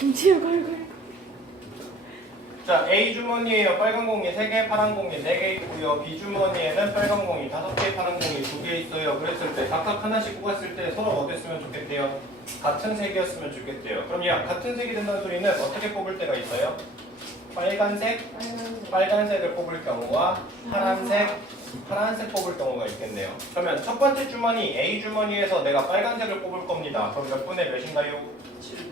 김치요 걸걸. 자, A 주머니에요. 빨간 공이 3개, 파란 공이 4개 있고요. B 주머니에는 빨간 공이 5개, 파란 공이 2개 있어요. 그랬을 때 각각 하나씩 뽑았을 때 서로 어땠으면 좋겠대요? 같은 색이었으면 좋겠대요. 그럼 야, 같은 색이 된다는 소리는 어떻게 뽑을 때가 있어요? 빨간색을 뽑을 경우와 파란색 뽑을 경우가 있겠네요. 그러면 첫 번째 주머니 A 주머니에서 내가 빨간색을 뽑을 겁니다. 그럼 몇 분의 몇인가요?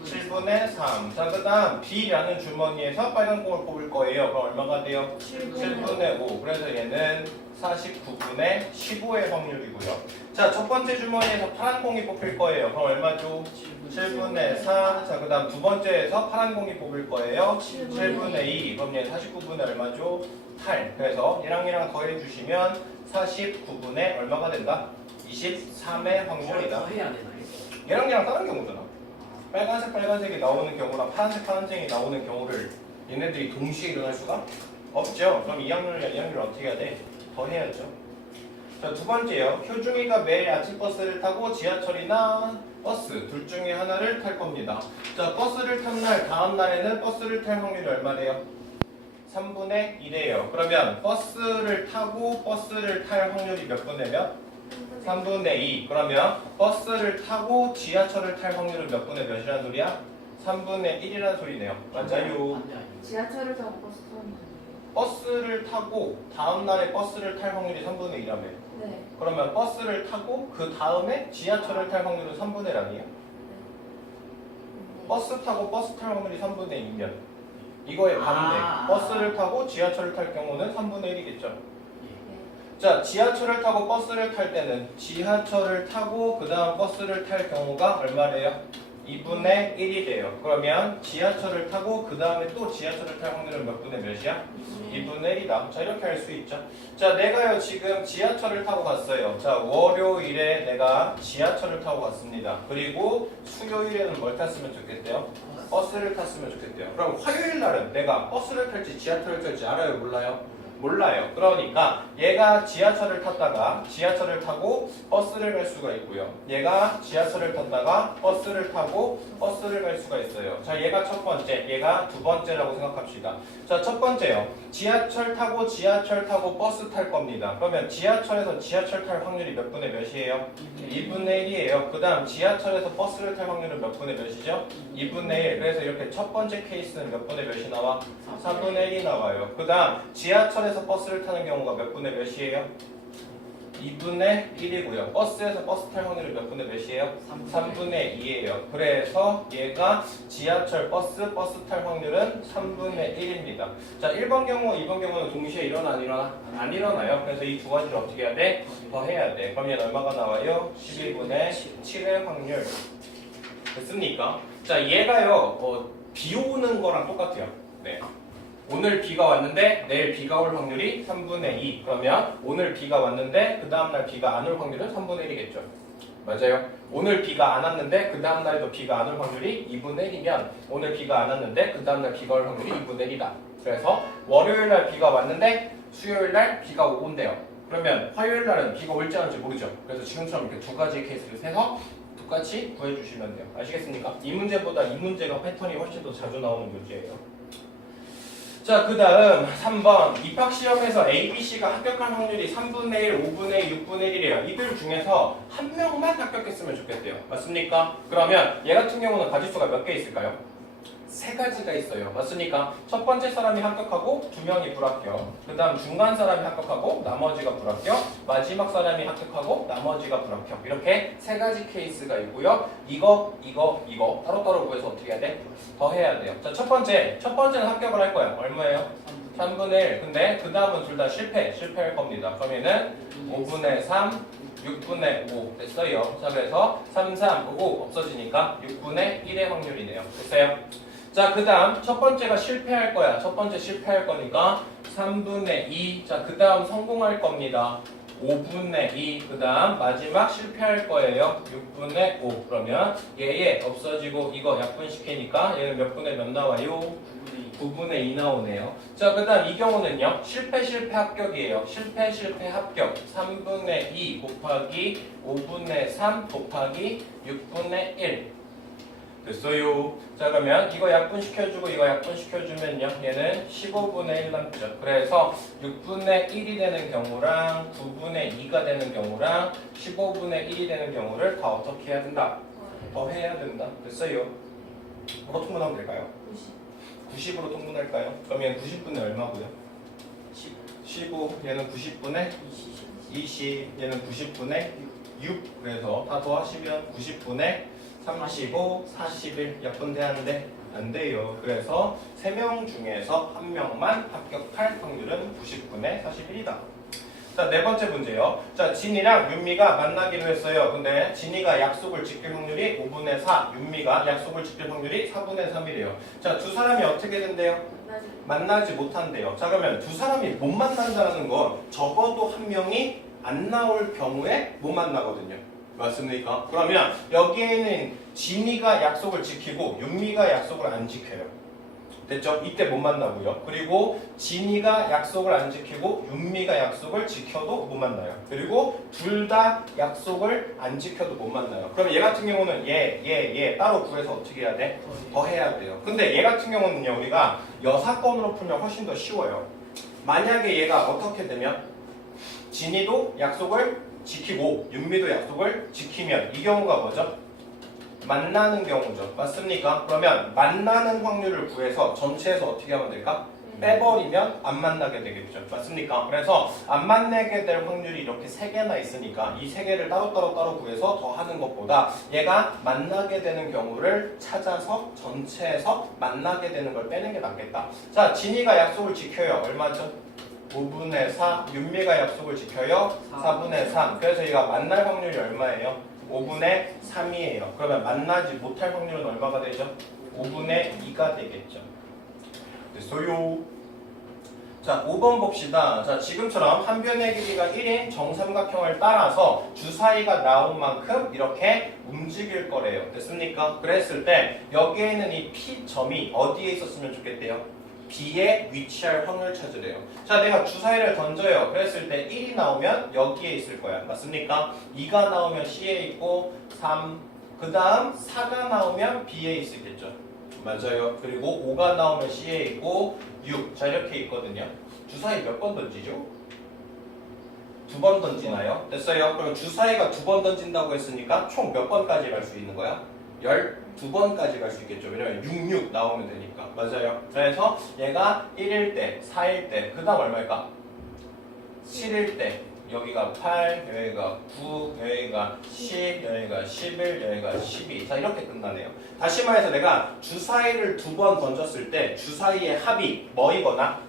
7분의 3. 자, 그 다음 B라는 주머니에서 빨간 공을 뽑을 거예요. 그럼 얼마가 돼요? 7분의 5. 그래서 얘는 49분의 15의 확률이고요. 자, 첫 번째 주머니에서 파란 공이 뽑힐 거예요. 그럼 얼마죠? 7분의 4. 자, 그 다음 두 번째에서 파란 공이 뽑을 거예요. 7분의 2. 그럼 얘 49분의 얼마죠? 8. 그래서 얘랑 더해주시면 49분의 얼마가 된다? 23의 확률이다. 얘랑 다른 경우잖아. 빨간색이 나오는 경우랑 파란색이 나오는 경우를 얘네들이 동시에 일어날 수가 없죠. 그럼 이 확률을 어떻게 해야 돼? 더해야죠. 자, 두 번째요. 효중이가 매일 아침 버스를 타고 지하철이나 버스 둘 중에 하나를 탈 겁니다. 자, 버스를 탄 날 다음 날에는 버스를 탈 확률이 얼마래요? 3분의 1이에요. 그러면 버스를 타고 버스를 탈 확률이 몇 분의 몇? 3분의 2. 그러면 버스를 타고 지하철을 탈 확률은 몇 분의 몇이라는 소리야? 3분의 1이라는 소리네요. 맞아요. 지하철을 타고 버스 타는 거예요. 버스를 타고 다음 날에 버스를 탈 확률이 3분의 2라며. 네. 그러면 버스를 타고 그 다음에 지하철을 탈 확률은 3분의 1 아니에요? 버스 타고 버스 탈 확률이 3분의 2면 이거의 반대. 버스를 타고 지하철을 탈 경우는 3분의 1이겠죠. 자, 지하철을 타고 버스를 탈 때는 지하철을 타고 그 다음 버스를 탈 경우가 얼마래요? 2분의 1이래요. 그러면 지하철을 타고 그 다음에 또 지하철을 탈 확률은 몇 분의 몇이야? 2분의 1이다. 자, 이렇게 할 수 있죠. 자, 내가요 지금 지하철을 타고 갔어요. 자, 월요일에 내가 지하철을 타고 갔습니다. 그리고 수요일에는 뭘 탔으면 좋겠대요? 버스를 탔으면 좋겠대요. 그럼 화요일 날은 내가 버스를 탈지 지하철을 탈지 알아요? 몰라요? 몰라요. 그러니까 얘가 지하철을 탔다가 지하철을 타고 버스를 갈 수가 있고요. 얘가 지하철을 탔다가 버스를 타고 버스를 갈 수가 있어요. 자, 얘가 첫 번째, 얘가 두 번째라고 생각합시다. 자, 첫 번째요. 지하철 타고 버스 탈 겁니다. 그러면 지하철에서 지하철 탈 확률이 몇 분의 몇이에요? 2분의 1이에요. 그 다음 지하철에서 버스를 탈 확률은 몇 분의 몇이죠? 2분의 1. 그래서 이렇게 첫 번째 케이스는 몇 분의 몇이 나와? 3분의 1이 나와요. 그 다음 지하철에서 버스를 타는 경우가 몇 분의 몇이에요? 2분의 1이고요. 버스에서 버스 탈 확률이 몇 분의 몇이에요? 3분의 2예요. 그래서 얘가 지하철 버스 탈 확률은 3분의 1입니다. 자, 1번 경우, 2번 경우는 동시에 일어나 안 일어나? 안 일어나요. 그래서 이 두 가지를 어떻게 해야 돼? 더해야 돼. 그럼 얘는 얼마가 나와요? 12분의 7의 확률. 됐습니까? 자, 얘가요 비 오는 거랑 똑같아요. 네. 오늘 비가 왔는데 내일 비가 올 확률이 3분의 2. 그러면 오늘 비가 왔는데 그 다음날 비가 안 올 확률은 3분의 1이겠죠. 맞아요. 오늘 비가 안 왔는데 그 다음날에도 비가 안 올 확률이 2분의 1이면 오늘 비가 안 왔는데 그 다음날 비가 올 확률이 2분의 1이다. 그래서 월요일날 비가 왔는데 수요일날 비가 온대요. 그러면 화요일날은 비가 올지 안 올지 모르죠. 그래서 지금처럼 이렇게 두 가지 케이스를 세서 똑같이 구해주시면 돼요. 아시겠습니까? 이 문제보다 이 문제가 패턴이 훨씬 더 자주 나오는 문제예요. 자, 그 다음 3번 입학시험에서 A, B, C가 합격할 확률이 3분의 1, 5분의 1, 6분의 1이래요. 이들 중에서 한 명만 합격했으면 좋겠대요. 맞습니까? 그러면 얘 같은 경우는 가지수가 몇 개 있을까요? 3가지가 있어요. 맞습니까? 첫 번째 사람이 합격하고 2명이 불합격. 그 다음 중간 사람이 합격하고 나머지가 불합격. 마지막 사람이 합격하고 나머지가 불합격. 이렇게 3가지 케이스가 있고요. 이거 따로따로 구해서 어떻게 해야 돼? 더 해야 돼요. 자, 첫 번째는 합격을 할 거야. 얼마예요? 3분의 1. 근데 그 다음은 둘 다 실패할 겁니다. 그러면은 5분의 3, 6분의 5 됐어요. 자, 그래서 3, 5 없어지니까 6분의 1의 확률이네요. 됐어요? 자, 그 다음 첫 번째가 실패할 거야. 첫 번째 실패할 거니까 3분의 2. 자, 그 다음 성공할 겁니다. 5분의 2. 그 다음 마지막 실패할 거예요. 6분의 5. 그러면 얘 없어지고 이거 약분시키니까 얘는 몇 분의 몇 나와요? 9분의 2 나오네요. 자, 그 다음 이 경우는요. 실패 합격이에요. 실패 합격. 3분의 2 곱하기 5분의 3 곱하기 6분의 1. 됐어요. 자 그러면 이거 약분시켜주고 이거 약분시켜주면요 얘는 15분의 1 남죠. 그래서 6분의 1이 되는 경우랑 9분의 2가 되는 경우랑 15분의 1이 되는 경우를 다 어떻게 해야 된다? 더해야 된다. 됐어요. 뭐로 통분하면 될까요? 90으로 통분할까요? 그러면 90분의 얼마고요? 15. 얘는 90분의 20. 얘는 90분의 6. 그래서 다 더하시면 90분의 35, 41 약분돼야하는데 안 돼요. 그래서 3명 중에서 1명만 합격할 확률은 90분의 41이다. 자, 네 번째 문제요. 자, 진이랑 윤미가 만나기로 했어요. 근데 진이가 약속을 지킬 확률이 5분의 4, 윤미가 약속을 지킬 확률이 4분의 3이래요. 자, 두 사람이 어떻게 된대요? 만나지 못한대요. 자, 그러면 두 사람이 못 만난다는 건 적어도 한 명이 안 나올 경우에 못 만나거든요. 맞습니까? 그러면 여기에는 진이가 약속을 지키고 윤미가 약속을 안 지켜요. 됐죠? 이때 못 만나고요. 그리고 진이가 약속을 안 지키고 윤미가 약속을 지켜도 못 만나요. 그리고 둘 다 약속을 안 지켜도 못 만나요. 그럼 얘 같은 경우는 얘 따로 구해서 어떻게 해야 돼? 더 해야 돼요. 근데 얘 같은 경우는요, 우리가 여사건으로 풀면 훨씬 더 쉬워요. 만약에 얘가 어떻게 되면 진이도 약속을 지키고 윤미도 약속을 지키면 이 경우가 뭐죠? 만나는 경우죠. 맞습니까? 그러면 만나는 확률을 구해서 전체에서 어떻게 하면 될까? 빼버리면 안 만나게 되겠죠. 맞습니까? 그래서 안 만나게 될 확률이 이렇게 3개나 있으니까 이 3개를 따로 구해서 더하는 것보다 얘가 만나게 되는 경우를 찾아서 전체에서 만나게 되는 걸 빼는 게 낫겠다. 자, 진이가 약속을 지켜요. 얼마죠? 5분의 4. 윤미가 약속을 지켜요. 4분의 3. 그래서 얘가 만날 확률이 얼마예요? 5분의 3이에요. 그러면 만나지 못할 확률은 얼마가 되죠? 5분의 2가 되겠죠. 됐어요. 자, 5번 봅시다. 자, 지금처럼 한 변의 길이가 1인 정삼각형을 따라서 주사위가 나온 만큼 이렇게 움직일 거래요. 됐습니까? 그랬을 때 여기에는 이 P점이 어디에 있었으면 좋겠대요? B에 위치할 확률 찾으래요. 자, 내가 주사위를 던져요. 그랬을 때 1이 나오면 여기에 있을 거야. 맞습니까? 2가 나오면 C에 있고 3, 그 다음 4가 나오면 B에 있겠죠. 맞아요. 그리고 5가 나오면 C에 있고 6. 자, 이렇게 있거든요. 주사위 몇 번 던지죠? 2번 던지나요? 됐어요. 그럼 주사위가 2번 던진다고 했으니까 총 몇 번까지 갈 수 있는 거야? 12번까지 갈 수 있겠죠. 왜냐면 66 나오면 되니까. 맞아요. 그래서 얘가 1일 때, 4일 때, 그 다음 얼마일까? 7일 때, 여기가 8, 여기가 9, 여기가 10, 여기가 11, 여기가 12. 자, 이렇게 끝나네요. 다시 말해서 내가 주사위를 2번 던졌을 때 주사위의 합이 뭐이거나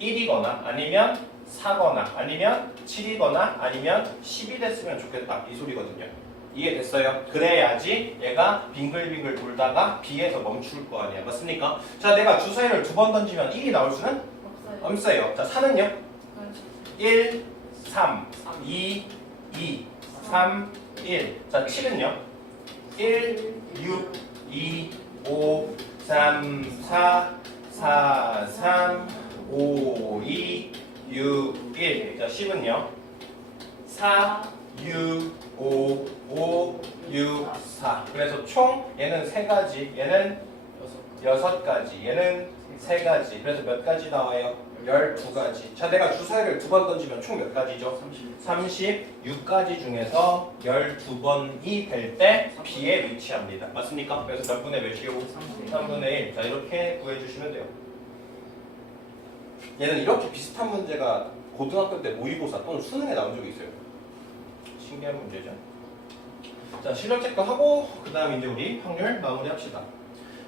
1이거나 아니면 4거나 아니면 7이거나 아니면 10이 됐으면 좋겠다. 이 소리거든요. 이해됐어요? 그래야지 얘가 빙글빙글 돌다가 B에서 멈출 거 아니야. 맞습니까? 자, 내가 주사위를 2번 던지면 1이 나올 수는? 없어요. 자, 4는요? 1, 3, 2, 2, 3, 1. 자, 7은요? 1, 6, 2, 5, 3, 4, 4, 3, 5, 2, 6, 1. 자, 10은요? 4, 6, 5, 5, 6, 4. 그래서 총 얘는 3가지, 얘는 6가지, 얘는 3가지. 그래서 몇 가지 나와요? 12가지. 자, 내가 주사위를 2번 던지면 총 몇 가지죠? 36가지 중에서 12번이 될 때 B에 위치합니다. 맞습니까? 그래서 몇 분의 몇이요? 3분의 1. 자, 이렇게 구해주시면 돼요. 얘는 이렇게 비슷한 문제가 고등학교 때 모의고사 또는 수능에 나온 적이 있어요. 신기한 문제죠. 자, 실력 체크하고 그 다음 이제 우리 확률 마무리합시다.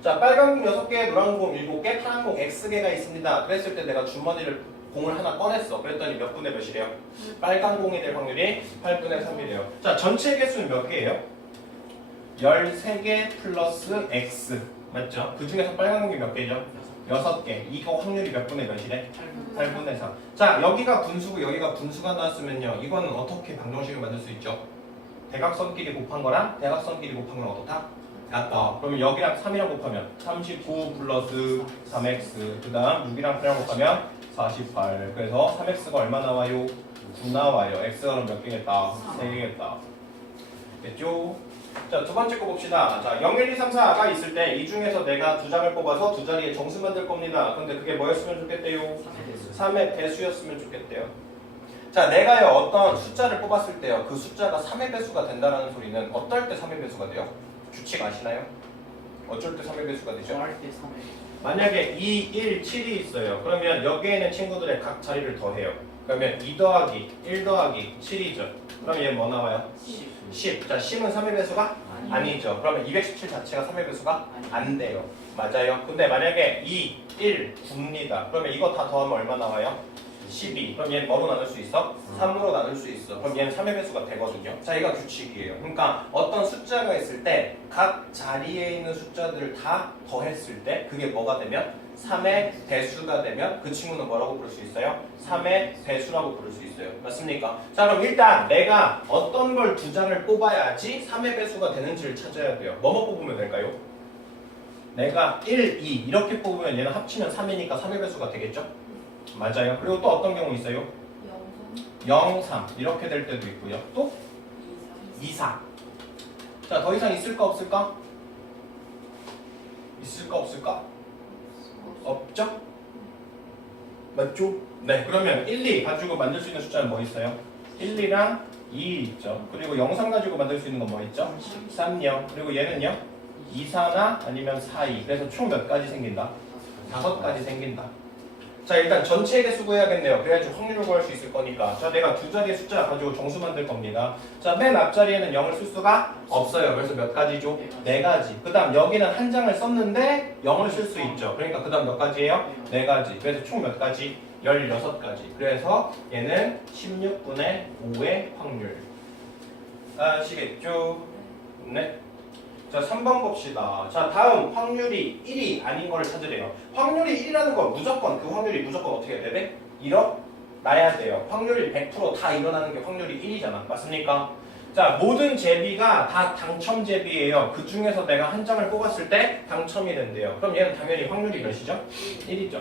자, 빨간 공 6개, 노란 공 7개, 파란 공 X개가 있습니다. 그랬을 때 내가 주머니를 공을 하나 꺼냈어. 그랬더니 몇 분의 몇이래요? 빨간 공이 될 확률이 8분의 3이래요. 자, 전체 개수는 몇 개예요? 13개 플러스 X. 맞죠? 그 중에서 빨간 공이 몇 개죠? 6개. 이거 확률이 몇 분의 몇이래? 8분의 3. 자, 여기가 분수고 여기가 분수가 나왔으면요. 이거는 어떻게 방정식을 만들 수 있죠? 대각선끼리 곱한 거랑 대각선끼리 곱한 거랑 어떻다? 같다. 그러면 여기랑 3이랑 곱하면 39 플러스 3x. 그 다음 6이랑 8이랑 곱하면 48. 그래서 3x가 얼마 나와요? 9 나와요. x가 그럼 몇 개겠다? 3개겠다. 됐죠? 자, 두 번째 거 봅시다. 자, 0, 1, 2, 3, 4가 있을 때 이 중에서 내가 두 장을 뽑아서 두 자리에 정수 만들 겁니다. 그런데 그게 뭐였으면 좋겠대요? 3의 배수였으면 좋겠대요. 자, 내가요 어떤 숫자를 뽑았을 때요 그 숫자가 3의 배수가 된다는 소리는 어떨 때 3의 배수가 돼요? 규칙 아시나요? 어쩔 때 3의 배수가 되죠? 할 때 3회. 만약에 2, 1, 7이 있어요. 그러면 여기에 있는 친구들의 각 자리를 더해요. 그러면 2 더하기 1 더하기 7이죠. 그럼 얘는 뭐 나와요? 10. 자, 10은 3의 배수가? 아니죠. 그러면 217 자체가 3의 배수가? 안 돼요. 맞아요. 근데 만약에 2, 1, 9입니다. 그러면 이거 다 더하면 얼마 나와요? 12. 그럼 얘는 뭐로 나눌 수 있어? 3으로 나눌 수 있어. 그럼 얘는 3의 배수가 되거든요. 자, 얘가 규칙이에요. 그러니까 어떤 숫자가 있을 때 각 자리에 있는 숫자들을 다 더했을 때 그게 뭐가 되면? 3의 배수가 되면 그 친구는 뭐라고 부를 수 있어요? 3의 배수라고 부를 수 있어요. 맞습니까? 자, 그럼 일단 내가 어떤 걸 두 장을 뽑아야지 3의 배수가 되는지를 찾아야 돼요. 뭐뭐 뽑으면 될까요? 내가 1, 2 이렇게 뽑으면 얘는 합치면 3이니까 3의 배수가 되겠죠? 맞아요. 그리고 또 어떤 경우 있어요? 0, 3 이렇게 될 때도 있고요. 또 2, 4. 자, 더 이상 있을까 없을까? 있을까 없을까? 없죠? 맞죠? 네, 그러면 1, 2 가지고 만들 수 있는 숫자는 뭐 있어요? 1, 2랑 2 있죠. 그리고 0, 3 가지고 만들 수 있는 건 뭐 있죠? 3, 0. 그리고 얘는요? 2, 4나 아니면 4, 2. 그래서 총 몇 가지 생긴다? 5가지 생긴다. 자, 일단 전체 개수 구해야겠네요. 그래야지 확률을 구할 수 있을 거니까. 자, 내가 두 자리의 숫자 가지고 정수 만들 겁니다. 자, 맨 앞자리에는 0을 쓸 수가 없어요. 그래서 몇 가지죠? 4가지. 그 다음 여기는 한 장을 썼는데 0을 쓸 수 있죠. 그러니까 그 다음 몇 가지예요? 4가지. 그래서 총 몇 가지? 16가지. 그래서 얘는 16분의 5의 확률. 아시겠죠? 네. 자, 3번 봅시다. 자, 다음 확률이 1이 아닌 거를 찾으래요. 확률이 1이라는 건 무조건 그 확률이 무조건 어떻게 해야 돼? 일어나야 돼요. 확률이 100% 다 일어나는 게 확률이 1이잖아. 맞습니까? 자, 모든 제비가 다 당첨 제비예요. 그 중에서 내가 한 장을 뽑았을 때 당첨이 된대요. 그럼 얘는 당연히 확률이 몇이죠? 1이죠.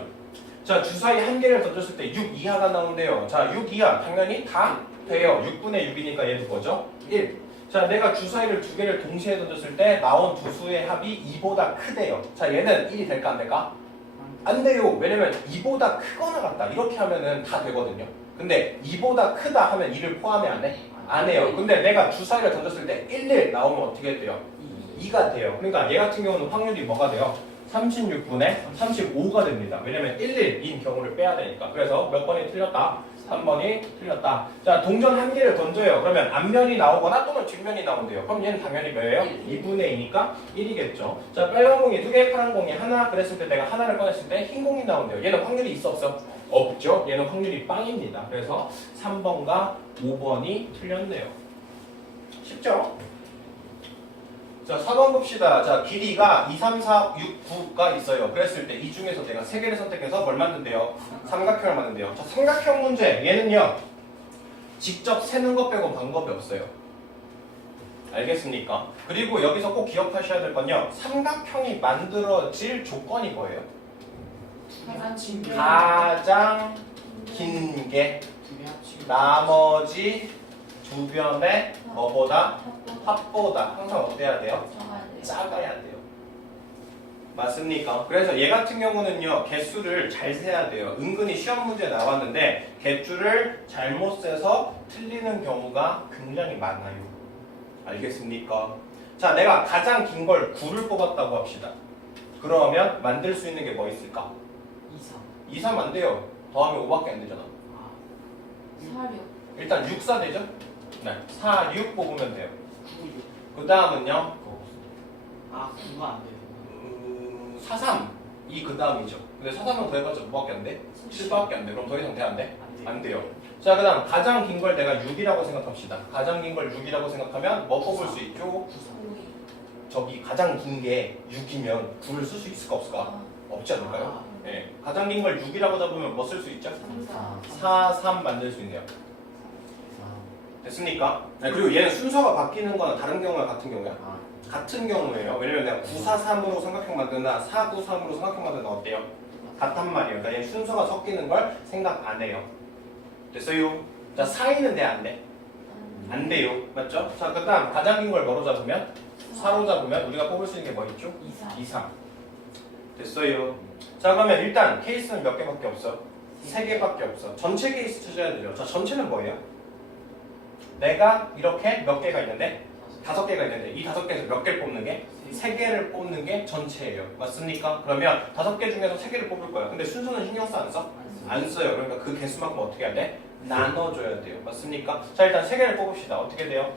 자, 주사위 한 개를 던졌을 때 6 이하가 나온대요. 자, 6 이하 당연히 다 돼요. 6분의 6이니까 얘도 뭐죠? 1. 자, 내가 주사위를 두 개를 동시에 던졌을 때 나온 두 수의 합이 2보다 크대요. 자, 얘는 1이 될까 안 될까? 안 돼요. 왜냐면 2보다 크거나 같다. 이렇게 하면은 다 되거든요. 근데 2보다 크다 하면 2를 포함해 안 해? 안 해요. 근데 내가 주사위를 던졌을 때 1, 1 나오면 어떻게 돼요? 2가 돼요. 그러니까 얘 같은 경우는 확률이 뭐가 돼요? 36분의 35가 됩니다. 왜냐면 1, 1인 경우를 빼야 되니까. 그래서 몇 번이 틀렸다? 3번이 틀렸다. 자, 동전 한 개를 던져요. 그러면 앞면이 나오거나 또는 뒷면이 나온대요. 그럼 얘는 당연히 뭐예요? 2분의 2니까 1이겠죠. 자, 빨간 공이 2개, 파란 공이 하나. 그랬을 때 내가 하나를 꺼냈을 때 흰 공이 나온대요. 얘는 확률이 있어 없어? 없죠. 얘는 확률이 빵입니다. 그래서 3번과 5번이 틀렸네요. 쉽죠? 자, 4번 봅시다. 자, 길이가 2, 3, 4, 6, 9가 있어요. 그랬을 때 이 중에서 내가 3개를 선택해서 뭘 만든대요? 삼각형을 만든대요. 자, 삼각형 문제. 얘는요. 직접 세는 것 빼고 방법이 없어요. 알겠습니까? 그리고 여기서 꼭 기억하셔야 될 건요. 삼각형이 만들어질 조건이 뭐예요? 가장 긴 게 나머지 두 변의 뭐보다? 합보다 항상 어때야 돼요? 작아야 돼요. 맞습니까? 그래서 얘 같은 경우는요 개수를 잘 세야 돼요. 은근히 시험 문제 나왔는데 개수를 잘못 세서 틀리는 경우가 굉장히 많아요. 알겠습니까? 자, 내가 가장 긴 걸 9를 뽑았다고 합시다. 그러면 만들 수 있는 게 뭐 있을까? 2, 3 안 돼요. 더하면 5밖에 안 되잖아. 4, 6. 일단 6, 4 되죠? 네, 4, 6 뽑으면 돼요. 그 다음은요? 9가 안 돼요. 4, 3. 이 그 다음이죠. 근데 4, 3은 더해봤자 뭐밖에 안 돼? 7밖에 안 돼. 그럼 더 이상 돼? 안 돼? 안 돼요. 자, 그 다음 가장 긴 걸 내가 6이라고 생각합시다. 가장 긴 걸 6이라고 생각하면 뭐 뽑을 수 있죠? 저기 가장 긴 게 6이면 9를 쓸 수 있을까 없을까? 없지 않을까요? 네. 가장 긴 걸 6이라고 잡으면 뭐 쓸 수 있죠? 4, 3 만들 수 있네요. 됐습니까? 네, 그리고 얘는 순서가 바뀌는 거는 다른 경우야 같은 경우야? 같은 경우예요. 왜냐면 내가 9, 4, 3으로 삼각형 만드나 4, 9, 3으로 삼각형 만드나 어때요? 같단 말이에요. 그러니까 얘는 순서가 섞이는 걸 생각 안 해요. 됐어요? 자, 4위는 돼? 안 돼? 안 돼요. 맞죠? 자, 그 다음 가장 긴 걸 뭐로 잡으면? 4로 잡으면 우리가 뽑을 수 있는 게 뭐 있죠? 2, 2, 3. 됐어요. 자, 그러면 일단 케이스는 몇 개밖에 없어? 3개밖에 없어. 전체 케이스 찾아야 돼요. 자, 전체는 뭐예요? 내가 이렇게 몇 개가 있는데 5개가 있는데 이 5개에서 몇 개를 뽑는 게? 3개를 뽑는 게 전체예요. 맞습니까? 그러면 5개 중에서 3개를 뽑을 거야. 근데 순서는 신경 써 안 써? 안 써요. 그러니까 그 개수만큼 어떻게 해야 돼? 나눠줘야 돼요. 맞습니까? 자, 일단 3개를 뽑읍시다. 어떻게 돼요?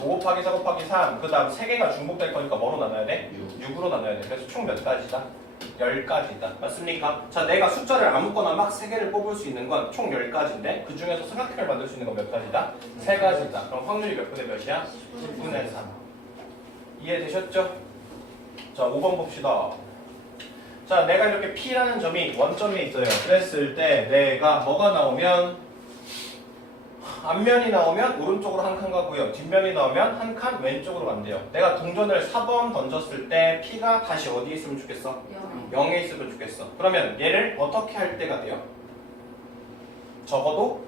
5 곱하기 4 곱하기 3. 그 다음 3개가 중복될 거니까 뭐로 나눠야 돼? 6으로 나눠야 돼. 그래서 총 몇 가지다? 10가지다. 맞습니까? 자, 내가 숫자를 아무거나 막 3개를 뽑을 수 있는 건 총 10가지인데 그 중에서 삼각형을 만들 수 있는 건 몇 가지다? 3가지다. 그럼 확률이 몇 분의 몇이야? 10분의 3. 이해되셨죠? 자, 5번 봅시다. 자, 내가 이렇게 P라는 점이 원점에 있어요. 그랬을 때 내가 뭐가 나오면 앞면이 나오면 오른쪽으로 한 칸 가고요. 뒷면이 나오면 한 칸 왼쪽으로 간대요. 내가 동전을 4번 던졌을 때 P가 다시 어디에 있으면 좋겠어? 0에 있으면 좋겠어. 그러면 얘를 어떻게 할 때가 돼요? 적어도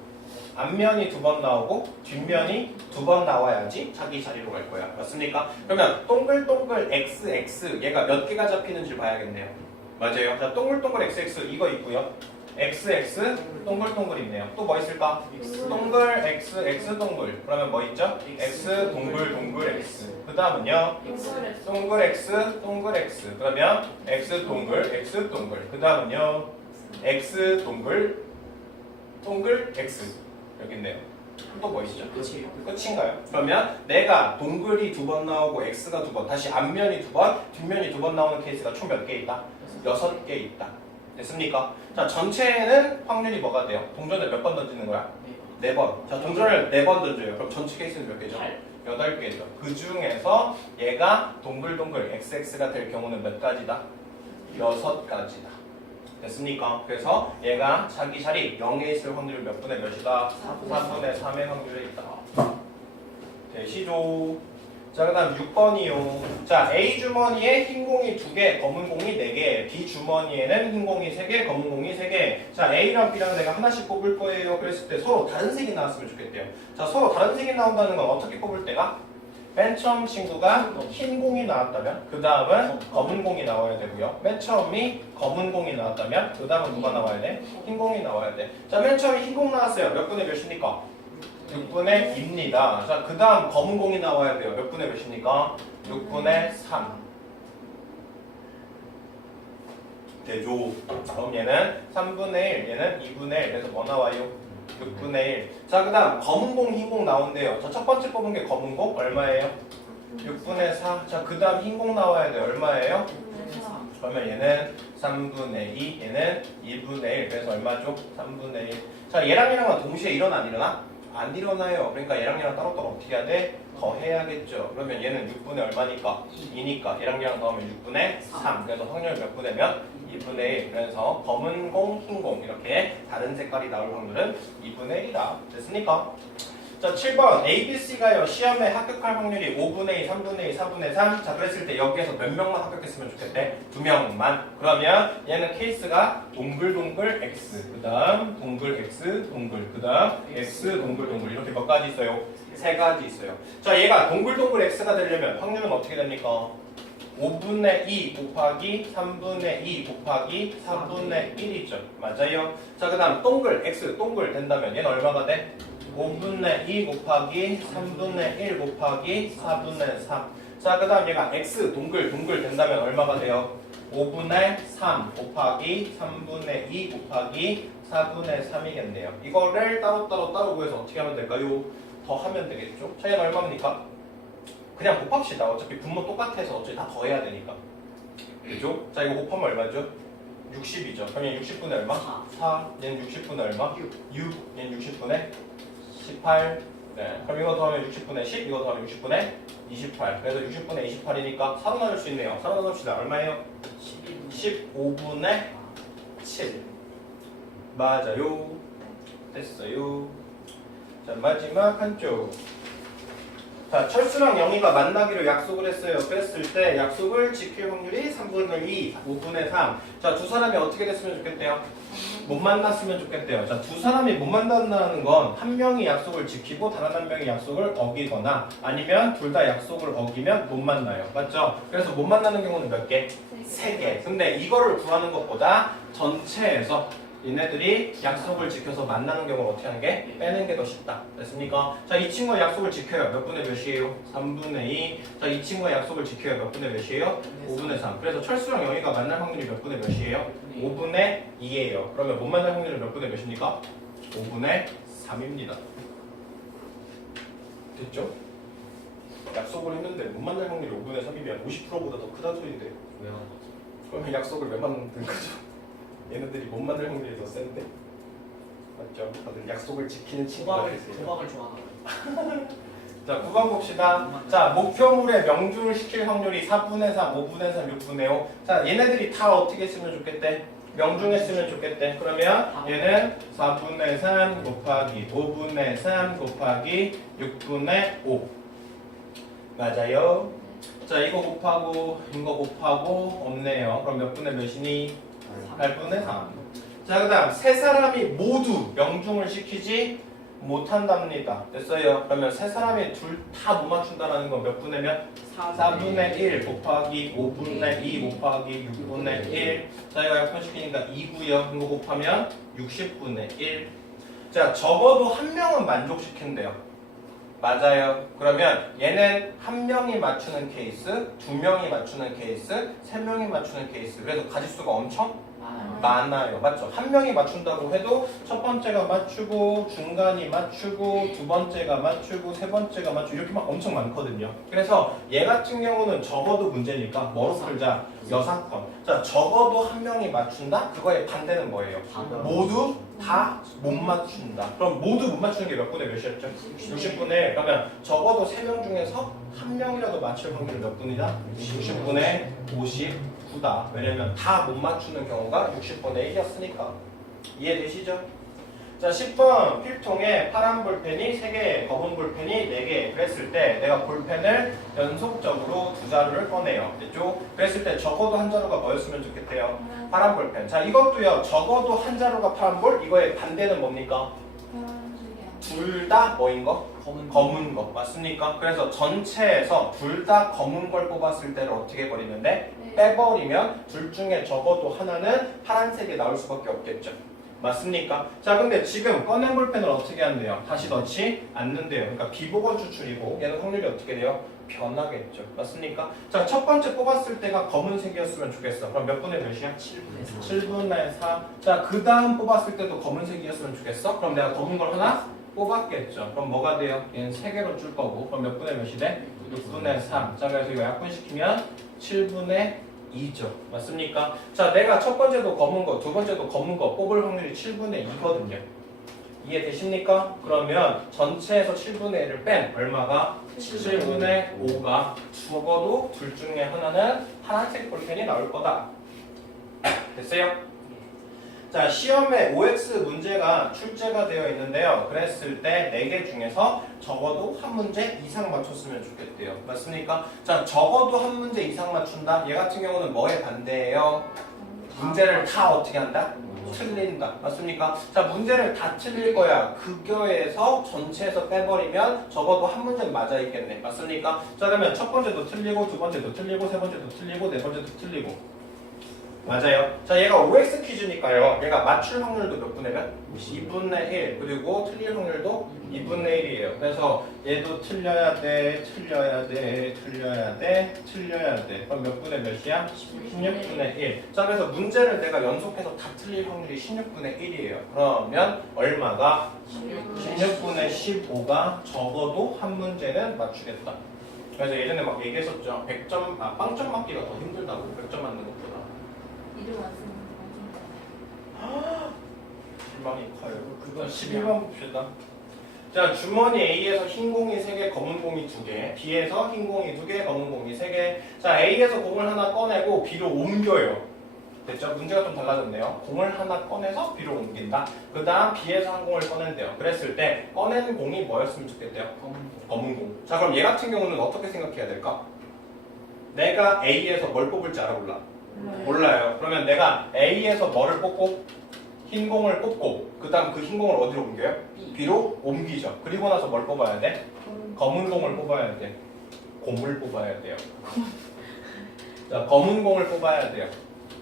앞면이 2번 나오고 뒷면이 2번 나와야지 자기 자리로 갈 거야. 맞습니까? 그러면 동글동글 XX 얘가 몇 개가 잡히는지 봐야겠네요. 맞아요. 자, 동글동글 XX 이거 있고요. XX 동글동글 있네요. 또 뭐 있을까? 동글 XX 동글. 그러면 뭐 있죠? X 동글 동글 X. 그 다음은요? 동글 X 동글 X. 그러면 X 동글 X 동글. 그 다음은요? X 동글 동글 X. 여기 있네요. 또 뭐 있죠? 끝이에요. 끝인가요? 그러면 내가 동글이 2번 나오고 X가 2번, 다시 앞면이 2번, 뒷면이 2번 나오는 케이스가 총 몇 개 있다? 6개 있다. 됐습니까? 자, 전체는 확률이 뭐가 돼요? 동전을 몇 번 던지는 거야? 4번. 자, 동전을 4번 던져요. 그럼 전체 케이스는 몇 개죠? 8개죠. 그 중에서 얘가 동글동글 XX가 될 경우는 몇 가지다? 6가지다. 됐습니까? 그래서 얘가 자기 자리 0에 있을 확률이 몇 분의 몇이다? 4분의 3의 확률에 있다. 되시죠? 자, 그 다음 6번이요. 자, A 주머니에 흰 공이 2개, 검은 공이 4개, B 주머니에는 흰 공이 3개, 검은 공이 3개. 자, A랑 B랑 내가 하나씩 뽑을 거예요. 그랬을 때 서로 다른 색이 나왔으면 좋겠대요. 자, 서로 다른 색이 나온다는 건 어떻게 뽑을 때가? 맨 처음 친구가 흰 공이 나왔다면 그 다음은 검은 공이 나와야 되고요. 맨 처음이 검은 공이 나왔다면 그 다음은 누가 나와야 돼? 흰 공이 나와야 돼. 자, 맨 처음에 흰 공 나왔어요. 몇 분의 몇입니까? 6분의 2입니다. 자, 그 다음 검은 공이 나와야 돼요. 몇 분의 몇입니까? 6분의 3. 되죠? 그럼 얘는 3분의 1, 얘는 2분의 1. 그래서 뭐 나와요? 6분의 1. 자, 그 다음 검은 공, 흰 공 나온대요. 자, 첫 번째 뽑은 게 검은 공 얼마예요? 6분의 4. 자, 그 다음 흰 공 나와야 돼. 얼마예요? 그러면 얘는 3분의 2, 얘는 2분의 1. 그래서 얼마죠? 3분의 1. 자, 얘랑 얘랑은 동시에 일어나 안 일어나? 안 일어나요. 그러니까 얘랑 얘랑 따로따로 어떻게 해야 돼? 더해야겠죠. 그러면 얘는 6분의 얼마니까? 2니까 얘랑 얘랑 더하면 6분의 3. 그래서 확률 몇 분의 몇? 2분의 1. 그래서 검은 공, 흰 공 이렇게 다른 색깔이 나올 확률은 2분의 1이다. 됐습니까? 자, 7번 A, B, C가요. 시험에 합격할 확률이 5분의 2, 3분의 2, 4분의 3. 자, 그랬을 때 여기에서 몇 명만 합격했으면 좋겠대? 2명만. 그러면 얘는 케이스가 동글동글 X, 그 다음 동글 X, 동글, 그 다음 X, 동글, 동글 이렇게 몇 가지 있어요? 3가지 있어요. 자, 얘가 동글동글 X가 되려면 확률은 어떻게 됩니까? 5분의 2 곱하기 3분의 2 곱하기 4분의 1이죠. 맞아요? 자, 그 다음 동글 X, 동글 된다면 얘는 얼마가 돼? 5분의 2 곱하기 3분의 1 곱하기 4분의 3. 자, 그 다음 얘가 X 동글 동글 된다면 얼마가 돼요? 5분의 3 곱하기 3분의 2 곱하기 4분의 3이겠네요. 이거를 따로 구해서 어떻게 하면 될까요? 더 하면 되겠죠? 차이는 얼마입니까? 그냥 곱합시다. 어차피 분모 똑같아서 어차피 다 더해야 되니까. 그죠? 자, 이거 곱하면 얼마죠? 60이죠. 그럼 얘 60분의 얼마? 4. 얘는 60분의 얼마? 6. 얘는 60분의 18. 네. 그럼 이거 더하면 60분의 10, 이거 더하면 60분의 28. 그래서 60분의 28이니까 4로 나눌 수 있네요. 4로 나눕시다. 얼마예요? 15분의 7. 맞아요. 됐어요. 자, 마지막 한쪽. 자, 철수랑 영희가 만나기로 약속을 했어요. 그랬을 때 약속을 지킬 확률이 3분의 2, 5분의 3. 자, 두 사람이 어떻게 됐으면 좋겠대요? 못 만났으면 좋겠대요. 자, 두 사람이 못 만난다는 건 한 명이 약속을 지키고 다른 한 명이 약속을 어기거나 아니면 둘 다 약속을 어기면 못 만나요. 맞죠? 그래서 못 만나는 경우는 몇 개? 3개. 근데 이거를 구하는 것보다 전체에서 얘네들이 약속을 지켜서 만나는 경우를 어떻게 하는 게? 빼는 게 더 쉽다. 됐습니까? 자, 이 친구가 약속을 지켜요. 몇 분의 몇이에요? 3분의 2. 자, 이 친구가 약속을 지켜요. 몇 분의 몇이에요? 5분의 3. 그래서 철수랑 영희가 만날 확률이 몇 분의 몇이에요? 5분의 2예요. 그러면 못 만날 확률은 몇 분의 몇입니까? 5분의 3입니다. 됐죠? 약속을 했는데 못 만날 확률이 5분의 3이면 50%보다 더 크다는 소리인데 왜 안 거지? 그러면 약속을 왜 만드는 거죠? 얘네들이 못 만날 확률이 더 센데? 맞죠? 다들 약속을 지키는 친구가 있어요. 도박을 좋아하나? 자, 9번 봅시다. 자, 목표물의 명중을 시킬 확률이 4분의 3, 5분의 3, 6분의 5. 자, 얘네들이 다 어떻게 했으면 좋겠대? 명중했으면 좋겠대. 그러면 얘는 4분의 3 곱하기 5분의 3 곱하기 6분의 5. 맞아요? 자, 이거 곱하고 이거 곱하고 없네요. 그럼 몇 분의 몇이니? 8분의 3. 자, 그 다음 세 사람이 모두 명중을 시키지 못한답니다. 됐어요? 그러면 세 사람이 둘 다 못 맞춘다는 건 몇 분의 몇? 4분의 1 곱하기 5분의 2 곱하기 6분의 1. 자, 이거 약분시키니까 2고요. 이거 곱하면 60분의 1. 자, 적어도 한 명은 만족시킨대요. 맞아요. 그러면 얘는 한 명이 맞추는 케이스, 두 명이 맞추는 케이스, 세 명이 맞추는 케이스. 그래서 가짓수가 엄청 많아요. 맞죠? 한 명이 맞춘다고 해도 첫 번째가 맞추고 중간이 맞추고 두 번째가 맞추고 세 번째가 맞추고 이렇게 막 엄청 많거든요. 그래서 얘 같은 경우는 적어도 문제니까 뭐로 풀자? 여사건. 자, 적어도 한 명이 맞춘다? 그거의 반대는 뭐예요? 모두 다 못 맞춘다. 그럼 모두 못 맞추는 게 몇 분의 몇이었죠? 60분의 1. 그러면 적어도 3명 중에서 한 명이라도 맞출 확률이 몇 분이다? 60분의 59다. 왜냐면 다 못 맞추는 경우가 60분의 1이었으니까. 이해되시죠? 자, 10번 필통에 파란 볼펜이 3개, 검은 볼펜이 4개 그랬을 때 내가 볼펜을 연속적으로 두 자루를 꺼내요. 됐죠? 그랬을 때 적어도 한 자루가 뭐였으면 좋겠대요? 파란 볼펜. 자, 이것도요. 적어도 한 자루가 파란 볼, 이거의 반대는 뭡니까? 둘 다 뭐인 거? 검은 거. 맞습니까? 그래서 전체에서 둘 다 검은 걸 뽑았을 때를 어떻게 버리는데? 빼버리면 둘 중에 적어도 하나는 파란색이 나올 수밖에 없겠죠. 맞습니까? 자, 근데 지금 꺼낸 볼펜을 어떻게 한대요? 다시 넣지 않는데요. 그러니까 비보건 추출이고 얘는 확률이 어떻게 돼요? 변하겠죠. 맞습니까? 자, 첫 번째 뽑았을 때가 검은색이었으면 좋겠어. 그럼 몇 분의 몇이야? 7분의 4. 자, 그 다음 뽑았을 때도 검은색이었으면 좋겠어? 그럼 내가 검은 걸 하나 뽑았겠죠. 그럼 뭐가 돼요? 얘는 3개로 줄 거고. 그럼 몇 분의 몇이 돼? 6분의 3. 자, 그래서 이거 약분시키면 7분의 2죠. 맞습니까? 자, 내가 첫 번째도 검은 거, 두 번째도 검은 거 뽑을 확률이 7분의 2거든요. 이해되십니까? 그러면 전체에서 7분의 1을 뺀 얼마가? 7분의 5가 적어도 둘 중에 하나는 파란색 볼펜이 나올 거다. 됐어요? 자, 시험에 OX 문제가 출제가 되어 있는데요. 그랬을 때 4개 중에서 적어도 한 문제 이상 맞췄으면 좋겠대요. 맞습니까? 자, 적어도 한 문제 이상 맞춘다? 얘 같은 경우는 뭐에 반대예요? 문제를 다 어떻게 한다? 틀린다. 맞습니까? 자, 문제를 다 틀릴 거야. 그거에서 전체에서 빼버리면 적어도 한 문제는 맞아 있겠네. 맞습니까? 자, 그러면 첫 번째도 틀리고 두 번째도 틀리고 세 번째도 틀리고 네 번째도 틀리고. 맞아요. 자, 얘가 OX 퀴즈니까요. 얘가 맞출 확률도 몇 분의 몇? 2분의 1. 그리고 틀릴 확률도 2분의 1이에요. 그래서 얘도 틀려야 돼, 틀려야 돼, 틀려야 돼, 틀려야 돼. 그럼 몇 분의 몇이야? 16분의 1. 자, 그래서 문제를 내가 연속해서 다 틀릴 확률이 16분의 1이에요. 그러면 얼마가? 16분의 15가 적어도 한 문제는 맞추겠다. 그래서 예전에 막 얘기했었죠. 100점, 빵점 맞기가 더 힘들다고. 100점 맞는 것보다. 이름 안 쓰는 실망이 커요. 그거 11번 봅시다. 자, 주머니 A에서 흰 공이 3개, 검은 공이 2개. B에서 흰 공이 2개, 검은 공이 3개. 자, A에서 공을 하나 꺼내고 B로 옮겨요. 됐죠? 문제가 좀 달라졌네요. 공을 하나 꺼내서 B로 옮긴다. 그 다음 B에서 한 공을 꺼낸대요. 그랬을 때 꺼낸 공이 뭐였으면 좋겠대요? 검은 공. 자, 그럼 얘 같은 경우는 어떻게 생각해야 될까? 내가 A에서 뭘 뽑을지 알아 몰라? 몰라요. 그러면 내가 A에서 뭐를 뽑고 흰 공을 뽑고 그 다음 그 흰 공을 어디로 옮겨요? B로 옮기죠. 그리고 나서 뭘 뽑아야 돼? 검은 공을 뽑아야 돼. 곰을 뽑아야 돼요. 자, 검은 공을 뽑아야 돼요.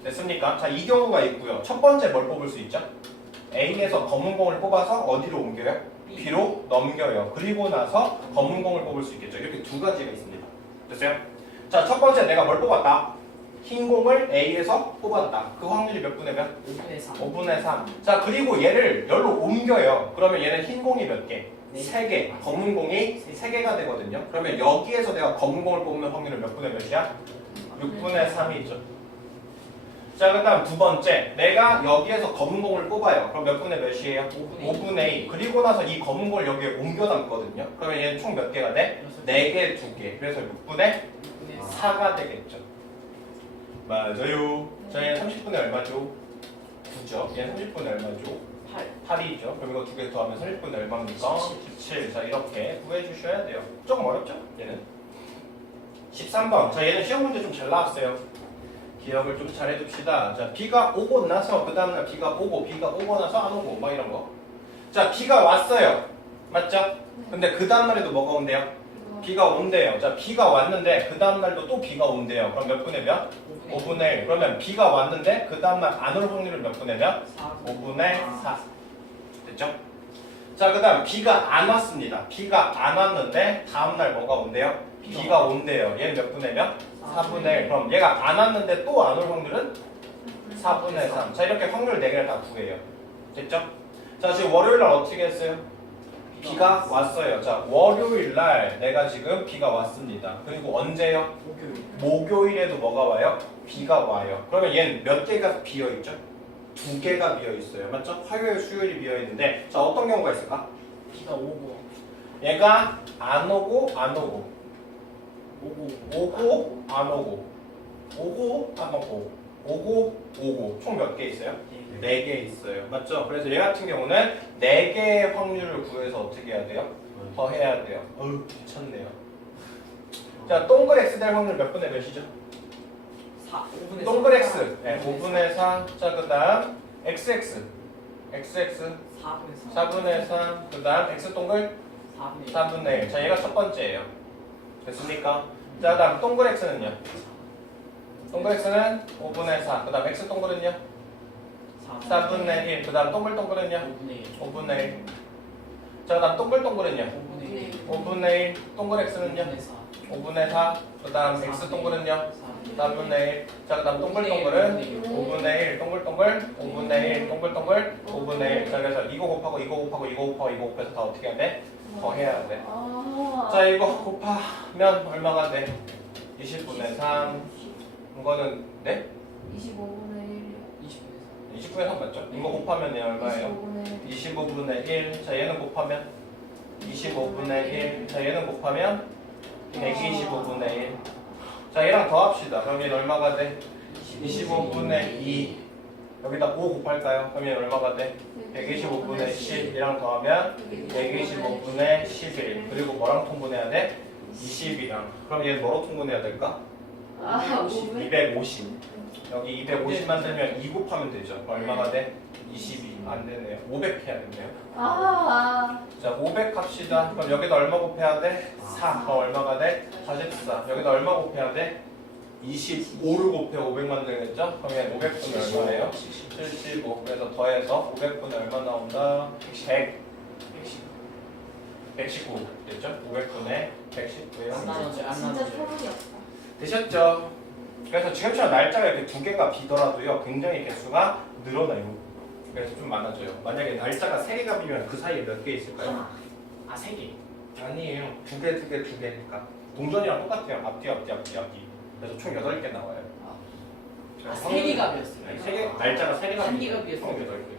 됐습니까? 자, 이 경우가 있고요. 첫 번째 뭘 뽑을 수 있죠? A에서 검은 공을 뽑아서 어디로 옮겨요? B로 넘겨요. 그리고 나서 검은 공을 뽑을 수 있겠죠. 이렇게 두 가지가 있습니다. 됐어요? 자, 첫 번째 내가 뭘 뽑았다? 흰 공을 A에서 뽑았다. 그 확률이 몇 분의 몇? 5분의 3. 5분의 3. 자, 그리고 얘를 열로 옮겨요. 그러면 얘는 흰 공이 몇 개? 네. 3개. 검은 공이 3개가 되거든요. 그러면 여기에서 내가 검은 공을 뽑는 확률은 몇 분의 몇이야? 6분의 3이죠. 자, 그 다음 두 번째. 내가 여기에서 검은 공을 뽑아요. 그럼 몇 분의 몇이에요? 5분의 2. 그리고 나서 이 검은 공을 여기에 옮겨 담거든요. 그러면 얘는 총 몇 개가 돼? 4개, 2개. 그래서 6분의 4가 되겠죠. 맞아요. 자, 얘는 30분의 얼마죠? 9죠. 얘는 30분의 얼마죠? 8이죠. 그럼 이거 두 개 더하면 30분의 얼마입니까? 17. 자, 이렇게 구해주셔야 돼요. 조금 어렵죠? 얘는. 13번. 자, 얘는 시험 문제 좀 잘 나왔어요. 기억을 좀 잘 해둡시다. 자, 비가 오고 나서 그 다음날 비가 오고 나서 안 오고 막 이런 거. 자, 비가 왔어요. 맞죠? 근데 그 다음날에도 뭐가 온대요? 비가 온대요. 자, 비가 왔는데 그 다음날도 또 비가 온대요. 그럼 몇 분의 몇? 5분의 1. 그러면 비가 왔는데 그 다음날 안 올 확률은 몇 분의 몇? 5분의 4. 됐죠? 자, 그 다음 비가 안 왔습니다. 비가 안 왔는데 다음날 뭐가 온대요? 비가 온대요. 얘는 몇 분의 몇? 4분의 1. 그럼 얘가 안 왔는데 또 안 올 확률은 4분의 3. 자, 이렇게 확률 4개를 다 구해요. 됐죠? 자, 지금 월요일날 어떻게 했어요? 비가 왔어요. 자, 월요일날 내가 지금 비가 왔습니다. 그리고 언제요? 목요일에도 뭐가 와요? 비가 와요. 그러면 얘는 몇 개가 비어있죠? 2개가 비어있어요. 맞죠? 화요일, 수요일이 비어있는데 자, 어떤 경우가 있을까? 비가 오고 얘가 안 오고 안 오고 오고 안 오고 오고 안 오고 오고 총 몇 개 있어요? 4개 있어요. 맞죠? 그래서 얘 같은 경우는 4개의 확률을 구해서 어떻게 해야 돼요? 더 해야 돼요. 어휴, 귀찮네요. 자, 동글 X 될 확률 몇 분의 몇이죠? 5분의 동글 X. 네, 5분의 4. 자, 그 다음 XX. 4분의 3. 그 다음 X 동글 4분의 1. 자, 얘가 첫 번째예요. 됐습니까? 자, 그 다음 동글 X는요? 동글 X는 5분의 4. 그 다음 X 동글은요? 4분의 1. 그 다음 동글동글은요? 5분의 1. 자, 그 다음 동글동글은요? 5분의 1. 동글 X는요? 5분의 4. 그 다음 X 동글은요? 4분의 1. 자, 그 다음 동글동글은 5분의 1. 동글동글 5분의 1. 동글동글 5분의 1. 자, 그래서 이거 곱하고 이거 곱하고 이거 곱하고 이거 곱해서 다 어떻게 해야 돼? 더 해야 돼. 자, 이거 곱하면 얼마가 돼? 20분의 3. 이거는 네? 25분의 20분의 3 맞죠? 이거 곱하면 얘 얼마예요? 1. 25분의 1. 자, 얘는 곱하면 25분의 1. 자, 얘는 곱하면 125분의 1. 자, 얘랑 더합시다. 그럼 얘는 얼마가 돼? 25분의 2. 여기다 5 곱할까요? 그럼 얘는 얼마가 돼? 125분의 10. 얘랑 더하면 125분의 11. 그리고 뭐랑 통분해야 돼? 20이랑. 그럼 얘는 뭐로 통분해야 될까? 250. 여기 250 만들면 2 곱하면 되죠. 그럼 얼마가 돼? 22. 안 되네요. 500 해야겠네요. 자, 500 합시다. 그럼 여기다 얼마 곱해야 돼? 4. 그럼 얼마가 돼? 44. 여기다 얼마 곱해야 돼? 25를 곱해 500 만들겠죠? 그럼 얘 500분의 얼마예요? 75. 그래서 더해서 500분의 얼마 나온다? 119 됐죠? 500분의 119예요. 진짜 토론이 없다. 되셨죠? 그래서 지금처럼 날짜가 이렇게 2개가 비더라도요 굉장히 개수가 늘어나요. 그래서 좀 많아져요. 만약에 날짜가 3개가 비면 그 사이에 몇 개 있을까요? 3개. 아니에요. 2개니까 동전이랑 똑같아요. 앞뒤. 그래서 총 8개 나와요. 3개가 비었어요. 3개, 날짜가 3개가 한 개가 비었어요. 총 8개.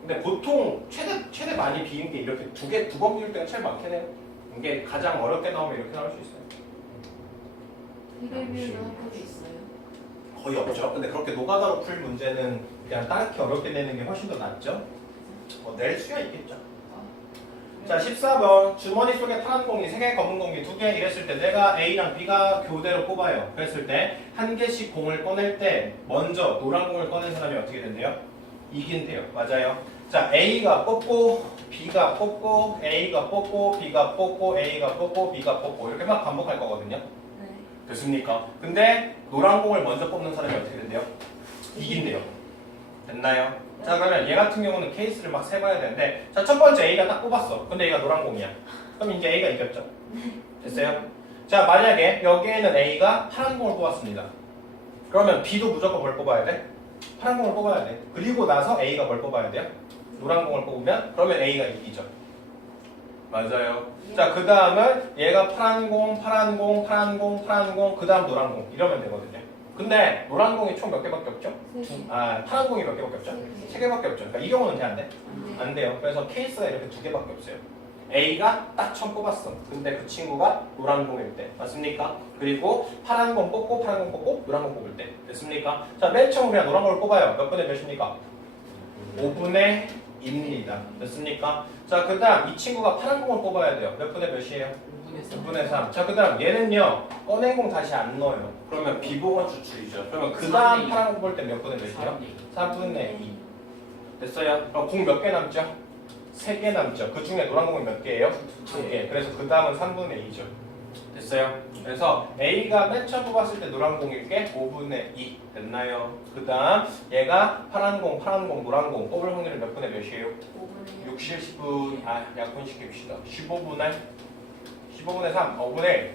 근데 보통 최대 많이 비인 게 이렇게 두 번 비울 때가 제일 많긴 해요. 이게 가장 어렵게 나오면 이렇게 나올 수 있어요. 되게 비율도 학교도 있어요. 거의 없죠. 근데 그렇게 노가다로 풀 문제는 그냥 딱히 어렵게 내는 게 훨씬 더 낫죠. 낼 수야 있겠죠. 자 14번 주머니 속에 파란 공이 3개 검은 공이 2개 이랬을 때 내가 A랑 B가 교대로 뽑아요. 그랬을 때 한 개씩 공을 꺼낼 때 먼저 노란 공을 꺼낸 사람이 어떻게 된대요? 이긴대요. 맞아요. 자 A가 뽑고 B가 뽑고 A가 뽑고 B가 뽑고 A가 뽑고 B가 뽑고 이렇게 막 반복할 거거든요. 네. 됐습니까? 근데 노란 공을 먼저 뽑는 사람이 어떻게 된대요? 이긴대요. 됐나요? 자 그러면 얘 같은 경우는 케이스를 막 세봐야 되는데 자 첫 번째 A가 딱 뽑았어. 근데 얘가 노란 공이야. 그럼 이제 A가 이겼죠. 됐어요? 자 만약에 여기에는 A가 파란 공을 뽑았습니다. 그러면 B도 무조건 뭘 뽑아야 돼? 파란 공을 뽑아야 돼. 그리고 나서 A가 뭘 뽑아야 돼요? 노란 공을 뽑으면 그러면 A가 이기죠. 맞아요. 자 그 다음은 얘가 파란 공, 파란 공, 파란 공, 파란 공, 그 다음 노란 공 이러면 되거든요. 근데 노란 공이 총 몇 개밖에 없죠? 파란 공이 몇 개밖에 없죠? 3개밖에 없죠. 그러니까 이 경우는 돼 안 돼? 안 돼요. 그래서 케이스가 이렇게 2개밖에 없어요. A가 딱 처음 뽑았어. 근데 그 친구가 노란 공일 때. 맞습니까? 그리고 파란 공 뽑고 파란 공 뽑고 노란 공 뽑을 때. 됐습니까? 자, 맨 처음 우리가 노란 공을 뽑아요. 몇 분의 몇입니까? 5분의 2입니다. 됐습니까? 자, 그 다음 이 친구가 파란 공을 뽑아야 돼요. 몇 분의 몇이에요? 5분의 3. 자, 그 다음 얘는요. 꺼낸 공 다시 안 넣어요. 그러면 비보건 추출이죠. 그러면 그 다음 파란 공 볼 때 몇 분의 몇이요? 4분의 2. 됐어요? 그럼 공 몇 개 남죠? 3개 남죠. 그 중에 노란 공이 몇 개예요? 2개. 그래서 그 다음은 3분의 2죠. 됐어요? 그래서 A가 맨 처음 뽑았을 때 노란 공일 게 5분의 2. 됐나요? 그 다음 얘가 파란 공, 노란 공 뽑을 확률은 몇 분의 몇이에요? 60분. 약분시킵시다. 15분의 3. 5분의 1.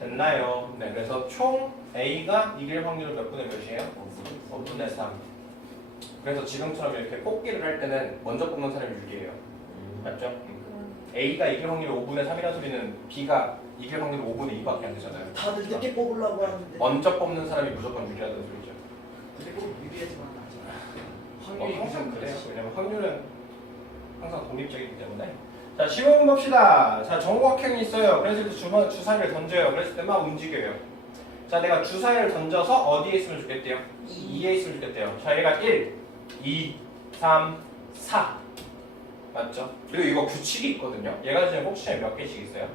됐나요? 네. 그래서 총 A가 이길 확률은 몇 분의 몇이에요? 5분의 3. 그래서 지금처럼 이렇게 뽑기를 할 때는 먼저 뽑는 사람이 유리해요. 맞죠? A가 이길 확률이 5분의 3이라는 소리는 B가 이길 확률이 5분의 2밖에 안 되잖아요. 다들 늦게 뽑으려고 하는데 먼저 뽑는 사람이 무조건 유리하다는 소리죠. 근데 꼭 유리하지만 않잖아. 확률이 항상 그래요. 왜냐면 확률은 항상 독립적이기 때문에. 자, 15분 봅시다. 자, 정곡행이 있어요. 그래서 주사위를 던져요. 그랬을 때 막 움직여요. 자, 내가 주사위를 던져서 어디에 있으면 좋겠대요? 2에 있으면 좋겠대요. 자, 얘가 1, 2, 3, 4. 맞죠? 그리고 이거 규칙이 있거든요. 얘가 지금 꼭지점이 몇 개씩 있어요?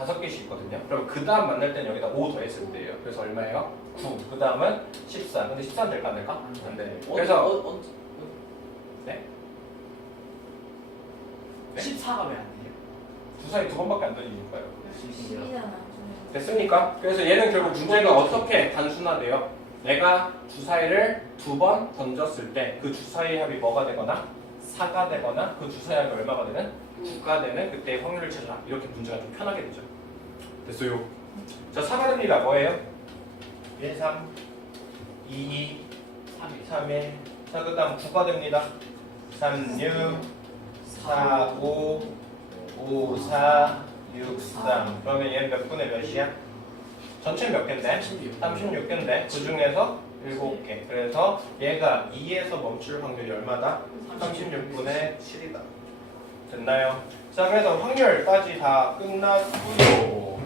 5개씩 있거든요. 그럼 그 다음 만날 때는 여기다 5 더했을 때예요. 그래서 얼마예요? 9. 그 다음은 14. 근데 14는 될까 안 될까? 안 돼. 그래서 네? 네? 14가 왜 안 돼요? 주사위 2번밖에 안 던지니까요. 10이잖아. 됐습니까? 그래서 얘는 결국 문제가 어떻게 단순화돼요? 내가 주사위를 2번 던졌을 때 그 주사위 합이 뭐가 되거나 4가 되거나 그 주사위 합이 얼마가 되는? 9가 되는 그때의 확률을 찾아라. 이렇게 문제가 좀 편하게 되죠. 됐어요. 자, 4가 됩니다. 뭐예요? 1, 3, 2, 2, 3, 1. 자, 그 다음 9가 됩니다. 3, 6, 4, 5, 5, 4, 6, 3. 그러면 얘는 몇 분의 몇이야? 전체 몇 개인데? 36개인데 그 중에서 7개. 그래서 얘가 2에서 멈출 확률이 얼마다? 36분의 7이다. 됐나요? 자, 그래서 확률까지 다 끝났고요.